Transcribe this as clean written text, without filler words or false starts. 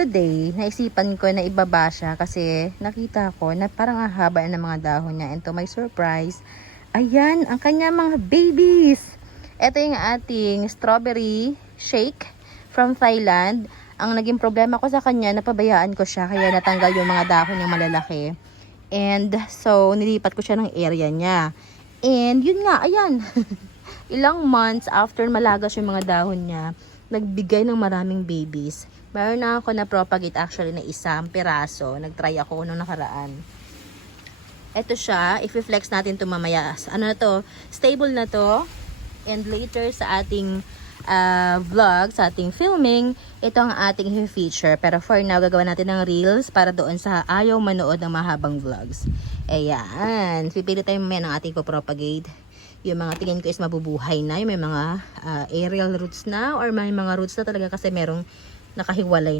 today, naisipan ko na ibaba siya kasi nakita ko na parang haba na ng mga dahon niya. And to my surprise, ayan, ang kanya mga babies. Ito yung ating strawberry shake from Thailand. Ang naging problema ko sa kanya, napabayaan ko siya kaya natanggal yung mga dahon niyang malalaki. And so, nilipat ko siya ng area niya. And yun nga, ayan. Ilang months after malagas yung mga dahon niya, nagbigay ng maraming babies. Meron na ako na propagate actually na isang piraso. Nagtry ako nung nakaraan. Ito siya. I-flex natin ito mamaya. Ano na to? Stable na to. And later sa ating vlog, sa ating filming, ito ang ating feature. Pero for now, gagawa natin ng reels para doon sa ayaw manood ng mahabang vlogs. Ayan. Pipili tayo mamaya ng ating propagate. Yung mga tingin ko is mabubuhay na. Yung may mga aerial roots na or may mga roots na talaga kasi merong nakahiwalay.